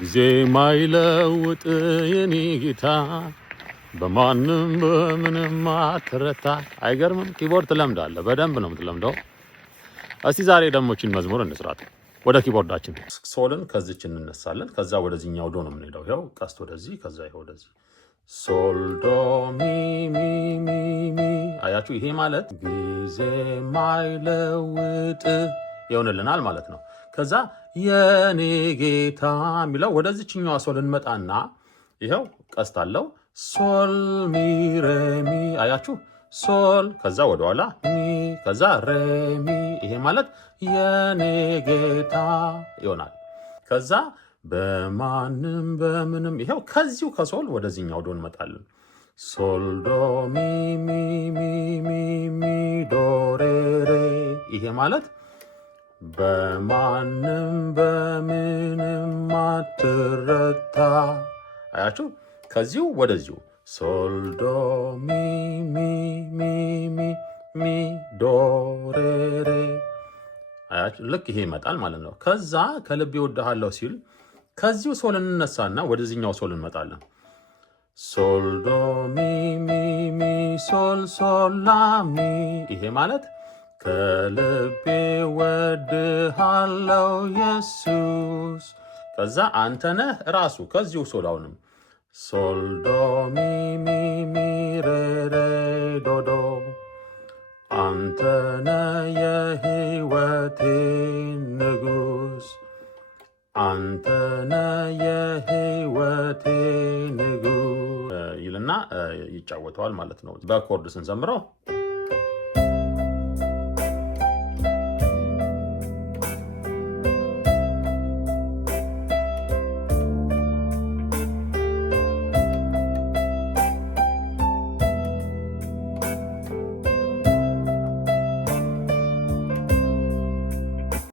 ጊዜ ማይለውጥ የኔ ጌታ በማንም በምንም አትረታ። አይገርምም? ኪቦርድ ትለምዳለህ፣ በደንብ ነው የምትለምደው። እስቲ ዛሬ ደግሞ እቺን መዝሙር እንስራት። ወደ ኪቦርዳችን ሶልን ከዚች እንነሳለን። ከዛ ወደዚህኛው ዶ ነው የምንሄደው። ይኸው ቀስት ወደዚህ፣ ከዛ ይኸው ወደዚህ ሶል ዶ ሚ ሚ ሚ ሚ። አያችሁ? ይሄ ማለት ጊዜ ማይለውጥ ይሆንልናል ማለት ነው። ከዛ የኔ ጌታ የሚለው ወደዚችኛዋ ሶል እንመጣና ይኸው ቀስት አለው ሶል ሚ ሬ ሚ። አያችሁ? ሶል ከዛ ወደኋላ ሚ ከዛ ሬ ሚ። ይሄ ማለት የኔ ጌታ ይሆናል። ከዛ በማንም በምንም ይሄው ከዚሁ ከሶል ወደዚህኛው ዶ እንመጣለን። ሶል ዶ ሚ ሚ ሚ ሚ ሚ ዶ ሬ ሬ። ይሄ ማለት በማንም በምንም አትረታ። አያችሁ? ከዚሁ ወደዚሁ ሶል ዶ ሚ ሚ ሚ ሚ ሚ ዶ ሬ ሬ። አያችሁ? ልክ ይሄ ይመጣል ማለት ነው። ከዛ ከልቤ እወድሃለሁ ሲል ከዚሁ ሶል እንነሳና ወደዚህኛው ሶል እንመጣለን። ሶል ዶ ሚ ሚ ሚ ሶል ሶል ላ ሚ። ይሄ ማለት ከልቤ እወድሃለሁ ኢየሱስ። ከዛ አንተነህ ራሱ ከዚሁ ሶል አሁንም ሶል ዶ ሚ ሚ ሚ ሬ ሬ ዶ ዶ። አንተነህ የሕይወቴ ንጉስ፣ አንተነህ የሕይወቴ ንጉስ ይልና ይጫወተዋል ማለት ነው። በኮርድ ስንዘምረው